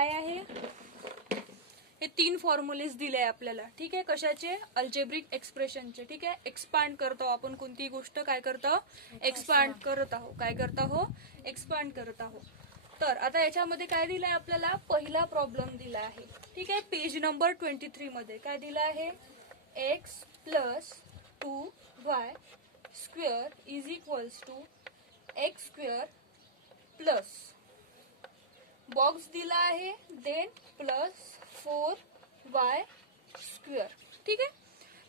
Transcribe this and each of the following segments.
काय आहे, हे 3 फॉर्म्युलेज दिले आहे आपल्याला. ठीक आहे, कशाचे, अल्जेब्रिक एक्सप्रेशनचे. ठीक आहे, एक्सपांड करतो आपण कोणती गोष्ट, काय करतो, एक्सपांड करत आहोत. काय करत आहोत, एक्सपांड करत आहोत. तर आता याच्यामध्ये काय दिलंय आपल्याला, पहिला प्रॉब्लेम दिला आहे. ठीक आहे, पेज नंबर 23 मध्ये काय दिलं आहे, x plus 2y square is equals to X square plus box दिला आहे देन प्लस 4y स्क्वेअर. ठीक आहे,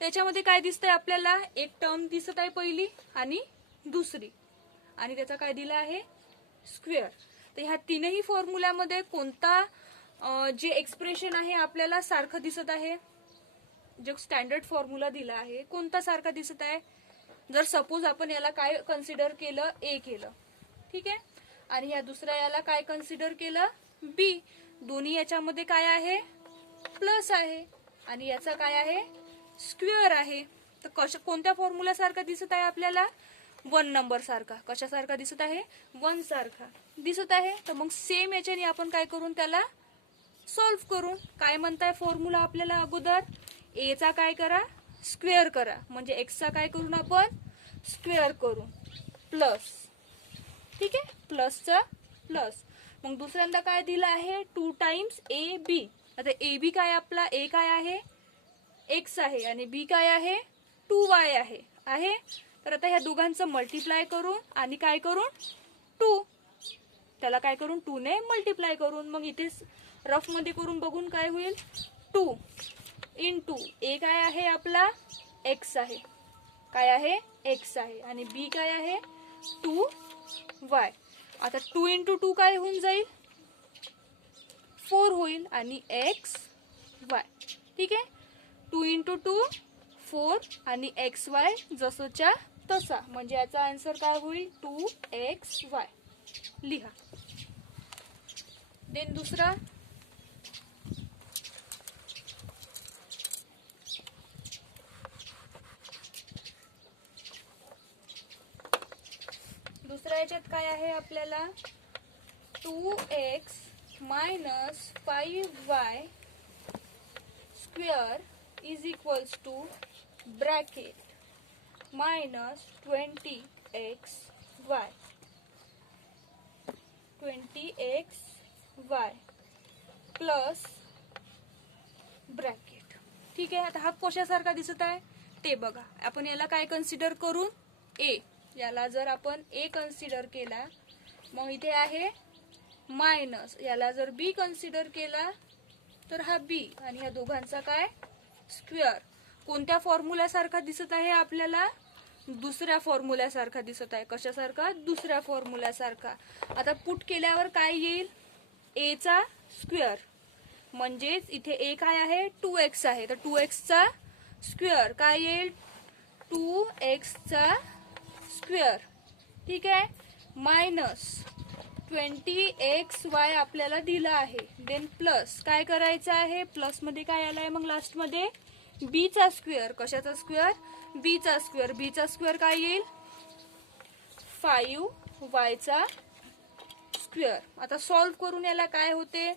त्याच्यामध्ये काय दिसतंय आपल्याला, एक टर्म दिसत आहे पहिली आणि दुसरी, आणि त्याचा काय दिला आहे, स्क्वेअर. तर ह्या तीनही फॉर्म्युल्यामध्ये कोणता जे एक्सप्रेशन आहे आपल्याला सारखं दिसत आहे, जो स्टँडर्ड फॉर्म्युला दिला आहे कोणता सारखा दिसत आहे. जर सपोज आपण याला काय कन्सिडर केलं, ए केलं. ठीक आहे, आणि या दुसऱ्या याला काय कन्सिडर केलं, बी. दोन्ही याच्यामध्ये काय आहे, प्लस आहे, आणि याचा काय आहे, स्क्वेअर आहे. तर कोणत्या फॉर्म्युला सारखा दिसत आहे आपल्याला, 1 नंबर सारखा. कशासारखा दिसत आहे, 1 सारखा दिसत आहे. तर मग सेम याच्याने आपण काय करून त्याला सॉल्व्ह करून, काय म्हणताय फॉर्म्युला आपल्याला, अगोदर ए चा काय करा, स्क्वेअर करा, म्हणजे एक्स चा काय करून आपण स्क्वेअर करू प्लस. ठीक आहे, प्लसचा प्लस. मग दुसऱ्यांदा काय दिलं आहे, 2 टाइम्स ए बी. आता ए बी काय आपला, ए काय आहे, एक्स आहे, आणि बी काय आहे, 2y आहे. तर आता ह्या दोघांचं मल्टिप्लाय करून आणि काय करून 2, त्याला काय करून 2 ने मल्टिप्लाय करून, मग इथे रफ मध्ये करून बघून काय होईल, 2 इंटू ए काय आहे आपला, एक्स आहे, काय आहे, एक्स आहे, आणि बी काय आहे, 2y. आता 2 इंटू 2 काय होऊन जाईल, 4 होईल, आणि एक्स वाय. ठीक आहे, 2 इंटू 2 4 आणि एक्स वाय जसंच्या तसा, म्हणजे याचा आन्सर काय होईल, 2xy. लिहा. देन दुसरा, याच्यात काय आहे आपल्याला, 2x minus 5y square is equals two bracket minus 20xy plus bracket. ठीक आहे, आता हा कशासारखा दिसत आहे ते बघा. आपण याला काय कन्सिडर करून, ए. याला जर आपण ए कन्सिडर केला, मग इथे आहे मायनस, याला जर बी कन्सिडर केला तर हा बी, आणि या दोघांचा काय, स्क्वेअर. कोणत्या फॉर्म्युल्यासारखा दिसत आहे आपल्याला, दुसऱ्या फॉर्म्युल्यासारखा दिसत आहे. कशासारखा, दुसऱ्या फॉर्म्युल्यासारखा. आता पुट केल्यावर काय येईल, ए चा स्क्वेअर, म्हणजेच इथे ए काय आहे, 2x आहे, तर 2x चा स्क्वेअर काय येईल, 2x चा स्क्वेअर. ठीक आहे, मायनस 20xy आपल्याला दिला आहे. देन प्लस काय करायचं आहे, प्लस मध्ये काय आलाय मग लास्ट मध्ये, बी चा स्क्वेअर. कशाचा स्क्वेअर, बी चा स्क्वेअर. बी चा स्क्वेअर काय येईल, 5y चा स्क्वेअर. आता सॉल्व्ह करून याला काय होते,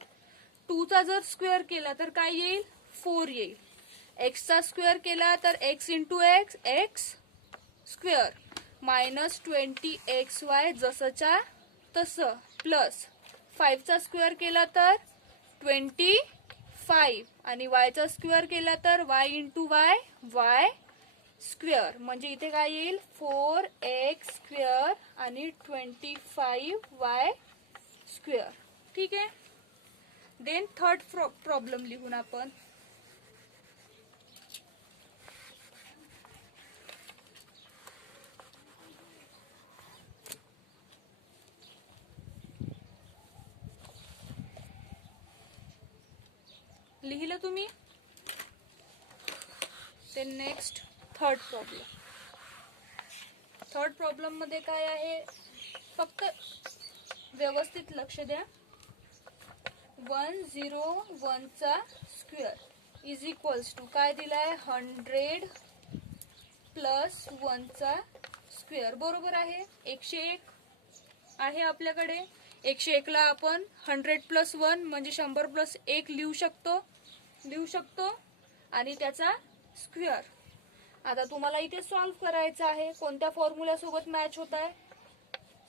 2 चा जर स्क्वेअर केला तर काय येईल, 4 येईल. एक्स चा स्क्वेअर केला तर x into x, x square, minus 20xy जसंच्या तसं, प्लस 5 चा स्क्वेअर केला तर 25, आणि y चा स्क्वेअर केला तर y into Y, Y square, म्हणजे इथे काय येईल, 4x स्क्वेअर आणि 25y स्क्वेअर. ठीक आहे, देन थर्ड प्रॉब्लेम लिहून आपण, लिहिलं तुम्ही. ते नेक्स्ट थर्ड प्रॉब्लेम मध्ये काय आहे, फक्त व्यवस्थित लक्ष द्या. 101 चा स्क्वेअर इज इक्वल्स टू काय दिलाय, 100 प्लस 1 चा स्क्वेअर. बरोबर आहे, 101 आहे आपल्याकडे. 101 ला आपण 100 + 1 म्हणजे 100 + 1 लिहू शकतो आणि त्याचा स्क्वेअर. आता तुम्हाला इथे सॉल्व्ह करायचं आहे. कोणत्या फॉर्म्युला सोबत मॅच होत आहे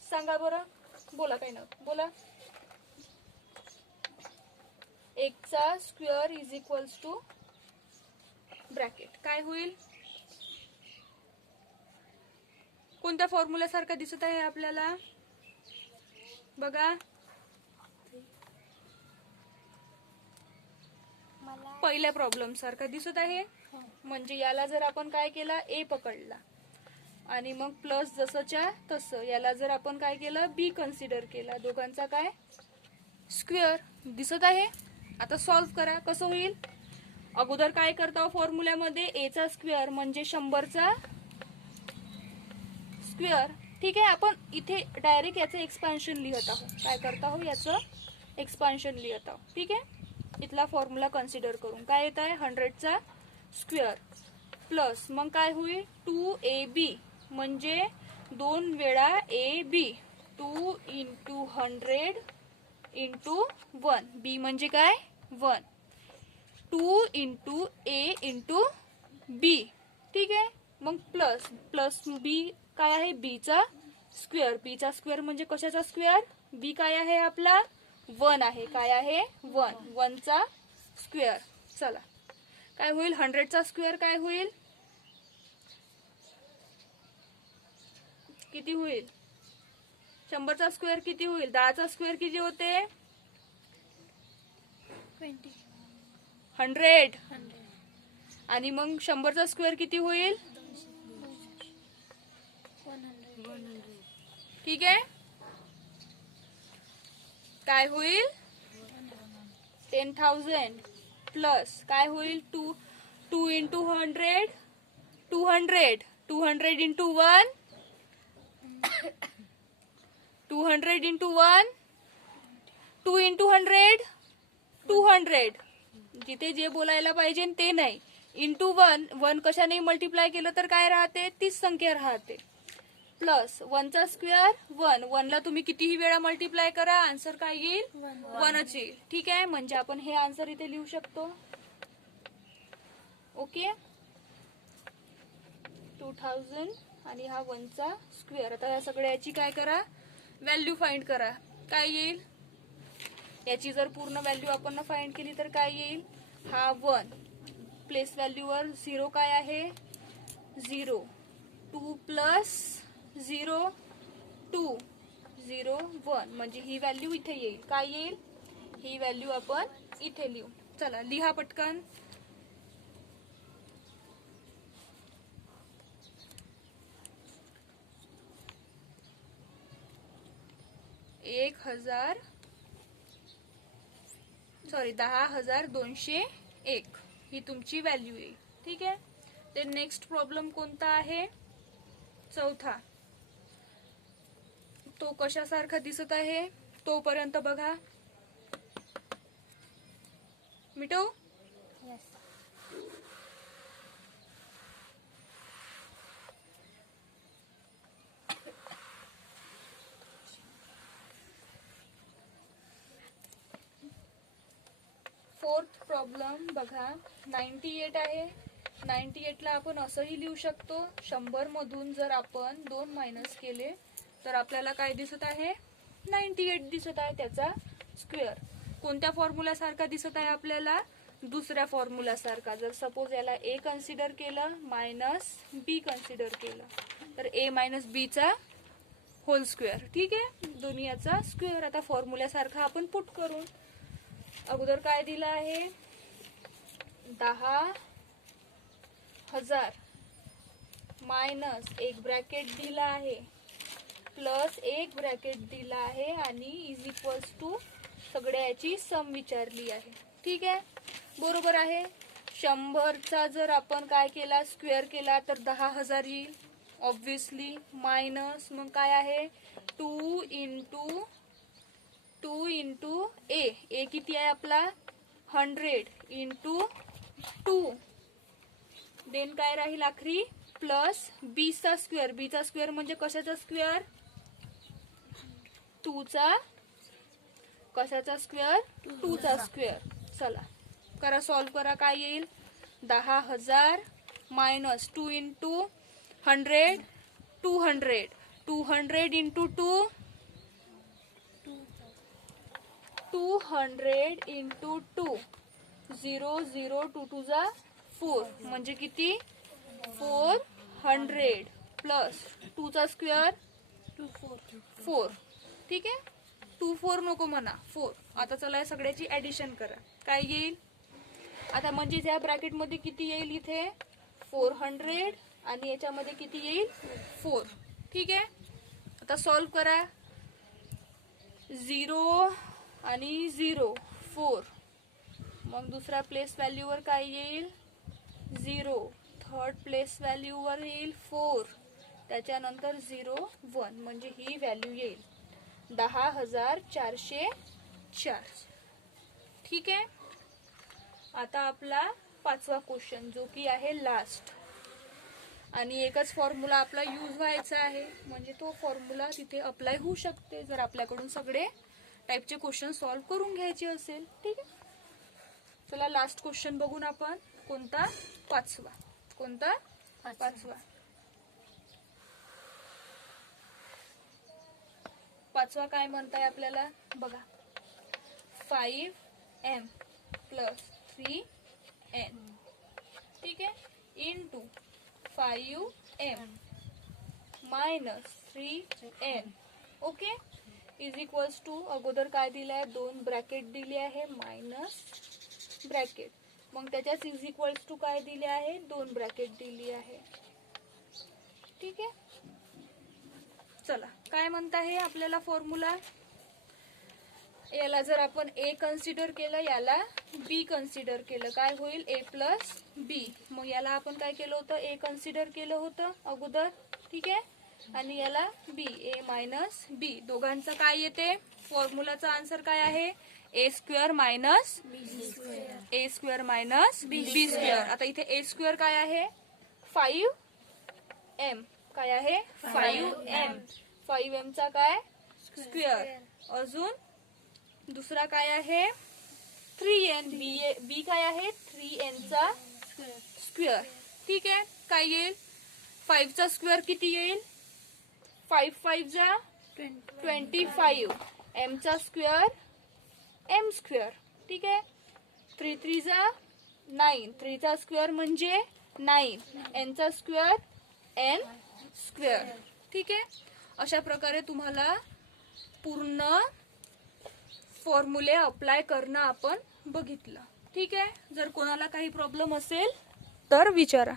सांगा बरं. बोला काही ना बोला. 1 चा square is equals two bracket काय होईल. कोणत्या फॉर्म्युला सारखा दिसत आहे आपल्याला बघा. पहिल्या प्रॉब्लेम सारखा दिसत आहे. म्हणजे याला जर आपण काय केला ए पकडला आणि मग प्लस जसंच्या तसं याला जर आपण काय केलं बी कन्सिडर केला. दोघांचा काय स्क्वेअर दिसत आहे. आता सॉल्व्ह करा. कसं होईल. अगोदर काय करता फॉर्म्युल्यामध्ये ए चा स्क्वेअर म्हणजे 100 चा स्क्वेअर. ठीक आहे. आपण इथे डायरेक्ट याचं एक्सपान्शन लिहत आहोत. काय करता आहोत याचं एक्सपान्शन लिहत आहोत. ठीक आहे. इथला फॉर्म्युला कन्सिडर करून काय येत आहे 100 चा स्क्वेअर प्लस मग काय होईल 2ab म्हणजे 2 वेळा ab 2 × 100 × 1 b म्हणजे काय 1 2 × a × b. ठीक आहे. मग प्लस b काय आहे b चा स्क्वेअर. b चा स्क्वेअर म्हणजे कशाचा स्क्वेअर. b काय आहे आपला 1 आहे. काय आहे 1 चा स्क्वेअर. चला काय होईल 100 चा स्क्वेअर काय होईल किती होईल. 100 चा स्क्वेअर किती होईल. 10 चा स्क्वेअर किती होते 100 आणि मग 100 चा स्क्वेअर किती होईल 100. ठीक आहे. काय होईल 10,000 प्लस काय होईल 2 × 100 200 200 × 1 200 × 1 2 × 100 200. जिथे जे बोलायला पाहिजे ते नाही. इंटू 1 कशाने मल्टिप्लाय केलं तर काय राहते तीच संख्या राहते. प्लस 1 चा स्क्वेअर 1 ला तुम्ही कितीही वेळा मल्टिप्लाय करा आन्सर काय येईल 1च येईल. ठीक आहे. म्हणजे आपण हे आन्सर इथे लिहू शकतो. ओके 2000 आणि हा 1 चा स्क्वेअर. आता या सगळ्याची काय करा व्हॅल्यू फाइंड करा. काय येईल याची जर पूर्ण व्हॅल्यू आपण फाइंड केली तर काय येईल. हा 1 प्लेस व्हॅल्यूवर 0 काय आहे 0 2 + 0 2 0 1 म्हणजे ही व्हॅल्यू इथे येईल. काय येईल ही व्हॅल्यू आपण इथे लिहू. चला लिहा पटकन. एक 10,201 ही तुमची व्हॅल्यू येईल. ठीक आहे. ते नेक्स्ट प्रॉब्लेम कोणता आहे चौथा. तो कशासारखा दिसत आहे तोपर्यंत बघा. मिटो. फोर्थ प्रॉब्लेम बघा 98 आहे. 98 ला आपण असंही लिहू शकतो 100 मधून जर आपण 2 मायनस केले तर आपल्याला काय दिसत आहे 98 दिसत आहे त्याचा स्क्वेअर. कोणत्या फॉर्म्युला सारखा दिसत आहे आपल्याला दुसऱ्या फॉर्म्युला सारखा. जर सपोज याला a कन्सिडर केलं मायनस b कन्सिडर केलं तर a मायनस b चा होल स्क्वेअर. ठीक आहे. दोन्हीचा स्क्वेअर. आता फॉर्म्युला सारखा आपण पुट करू. अगोदर काय दिलं आहे 10,000 मायनस एक ब्रॅकेट दिला आहे प्लस एक ब्रॅकेट दिला आहे आणि इज इक्वल्स टू सगळ्याची सम विचारली आहे. ठीक आहे. बरोबर आहे. 100 चा जर आपण काय केला स्क्वेअर केला तर 10,000 येईल ऑब्विसली. मायनस मग काय आहे 2 × a किती आहे आपला 100 × 2 देन काय राहील आखरी प्लस b चा स्क्वेअर. b चा स्क्वेअर म्हणजे कशाचा स्क्वेअर 2 चा कशाचा स्क्वेअर 2 चा स्क्वेअर. चला करा, सॉल्व करा. काय येईल 10,000 मायनस 2 इंटू 100 200. 200 इंटू 2 200 इंटू 2 0 0 2 2 जा 4 म्हणजे किती 400 प्लस 2 चा स्क्वेअर 4. ठीक आहे 2 4 नको म्हणा 4. आता चला या सगळ्याची ऍडिशन करा. काय येईल आता म्हणजे या ब्रॅकेट मध्ये किती येईल इथे 400 आणि याच्यामध्ये किती येईल 4. ठीक आहे आता सॉल्व करा. 0 आणि 0 4. मग दुसऱ्या प्लेस व्हॅल्यू वर काय येईल 0. थर्ड प्लेस व्हॅल्यू वर येईल 4. त्याच्यानंतर 0 1 म्हणजे ही व्हॅल्यू येईल 10,404. ठीक आहे आता आपला 5वा क्वेश्चन जो की आहे लास्ट आणि एकच फॉर्म्युला आपला यूज व्हायचा आहे म्हणजे तो फॉर्म्युला तिथे अप्लाय होऊ शकते जर आपल्याकडून सगळे टाइपचे क्वेश्चन सॉल्व करून घ्यायचे असेल. ठीक आहे चला लास्ट क्वेश्चन बघून आपण. कोणता 5वा. कोणता 5वा. 5वा काय म्हणताय आपल्याला बघा 5m प्लस 3n. ठीक आहे into 5m minus 3n. Okay is equals to अगोदर काय दिलं आहे 2 ब्रॅकेट दिली आहे मायनस ब्रॅकेट मग त्याच्यात इज इक्वल्स टू काय दिले आहे 2 ब्रॅकेट दिली आहे. ठीक आहे चला काय म्हणता हे आपल्याला फॉर्म्युला. याला जर आपण a कन्सिडर केलं याला b कन्सिडर केलं काय होईल a प्लस b. मग याला आपण काय केलं होतं a कन्सिडर केलं होतं अगोदर. ठीक आहे आणि याला b a मायनस b. दोघांचं काय येते फॉर्म्युलाचा आन्सर काय आहे a square minus a square minus b square. आता इथे a स्क्वेअर काय आहे 5m. काय आहे 5m. 5m चा काय स्क्वेअर. अजून दुसरा काय आहे 3n. b काय आहे 3n चा स्क्वेअर. ठीक आहे काय येईल 5 चा स्क्वेअर किती येईल 5 5 जा 25. m चा स्क्वेअर m स्क्वेअर. ठीक आहे 3 3 जा 9. 3 चा स्क्वेअर म्हणजे 9. n चा स्क्वेअर n स्क्वेअर. ठीक आहे अशा प्रकारे तुम्हाला पूर्ण फॉर्म्युले अप्लाय करणं आपण बघितलं. ठीक आहे जर कोणाला काही प्रॉब्लेम असेल तर विचारा.